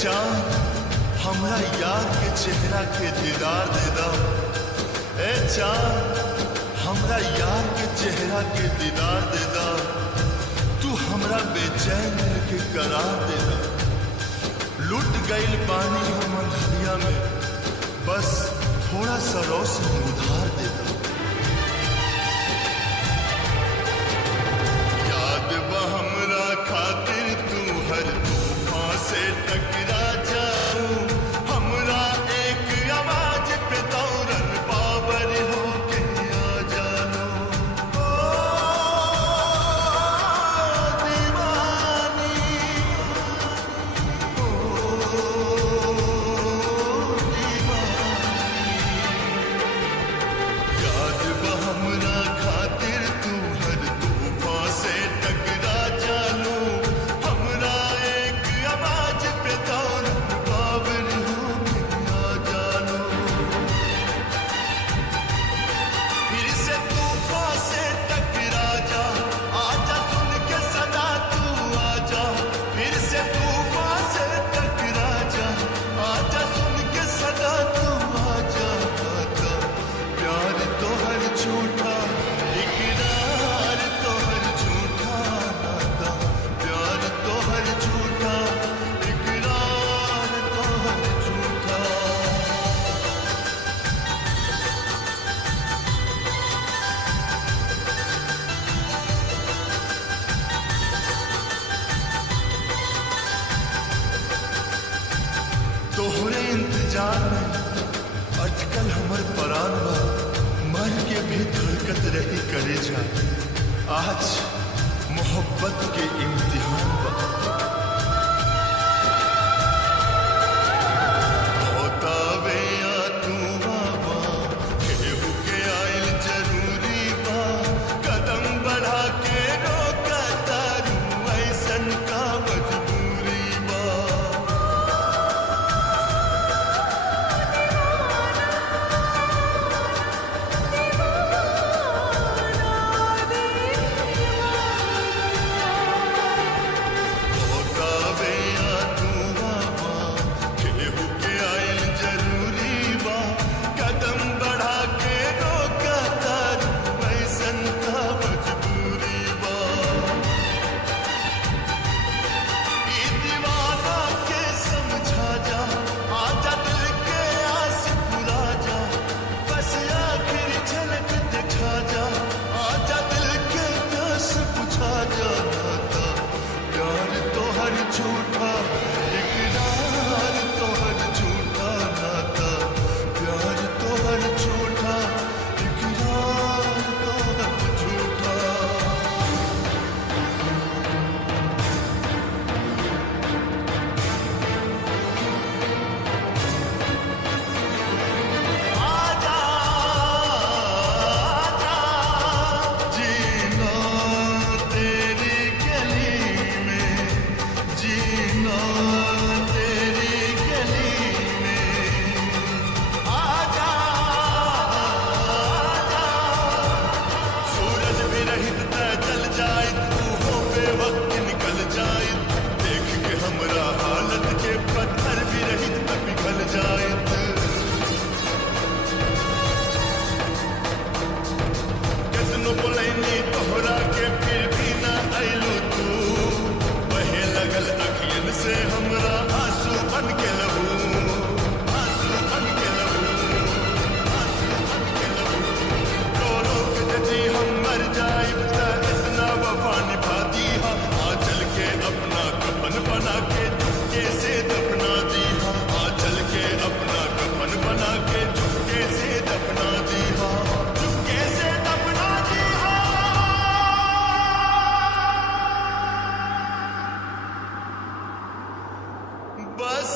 चांद हमरा यार के चेहरा के दीदार दे दा। ए चांद हमरा यार के चेहरा के दीदार दे दा। तू हमरा बेचैन के करार दे दा। लुट गइल पानी हम अंधरिया में, बस थोड़ा सा रोशनी उधार दे दा। याद बा हमरा खातिर तू हर तूफान से टकरा जाऊं। हमरा एक आवाज पे दौड़न पावर होके आ जानो। ओ दीवानी, ओ दीवानी। याद बा हमरा खातिर तू हर तूफान से टकरा जानो। हमरा एक आवाज पे दौड़न पावर होके आ जानो। फिर से तूफान से टकरा जा, आजा सुन के सदा तू आजा। फिर से तूफान से टकरा जा, आजा सुन के सदा तू आजा। आजा प्यार तो हर झूठा, इकरार तो हर झूठा नाता। प्यार तो हर झूठा, इकरार तो हर झूठा। तोहरे इंतजार में अटकल हमर परान बा। मर के भी धड़कत रही करे जा। आज मोहब्बत के इम्तिहान बा। होतावे या तू आवा, केहू के आइल जरूरी बा। कदम बढ़ा के रोका तारू, ऐसन का मजबूरी बा। होतावे या तू आवा, केहू के आइल जरूरी बा। कदम बढ़ा के रोका तारू, ऐसन का मजबूरी बा। ई दीवाना के समझा जा, आजा दिल के आस पुरा जा। बस आखिर झलक दिखा जा, आजा दिल के प्यास बुझा जा। नाता प्यार तो हर झूठा, इकरार तो हर झूठा नाता। प्यार तो हर झूठा, इकरार तो हर झूठा। आजा आजा जीना तेरी गली में, जीना तेरी गली में। आजा आजा, सूरज भी रहित त जल जाइत, तू हो बेवक्त निकल जाइत। देख के हमरा हालत के पत्थर भी रहित त पिघल जाइत। कितनो बोलैनी तोहरा के फिर भी ना अइलू तू। बहे लगल अखियन से हमरा आंसू बन के लहू, आंसू बन के लहू, आंसू बन के लहू। रो रो के यदि हम मर जाइब त इतना वफा निभा दीहा। आंचल के अपना कफन बना के चुपके से दफना दीहा। आंचल के अपना कफन बना के चुपके से दफना दीहा। चुपके से दफना दीहा। बस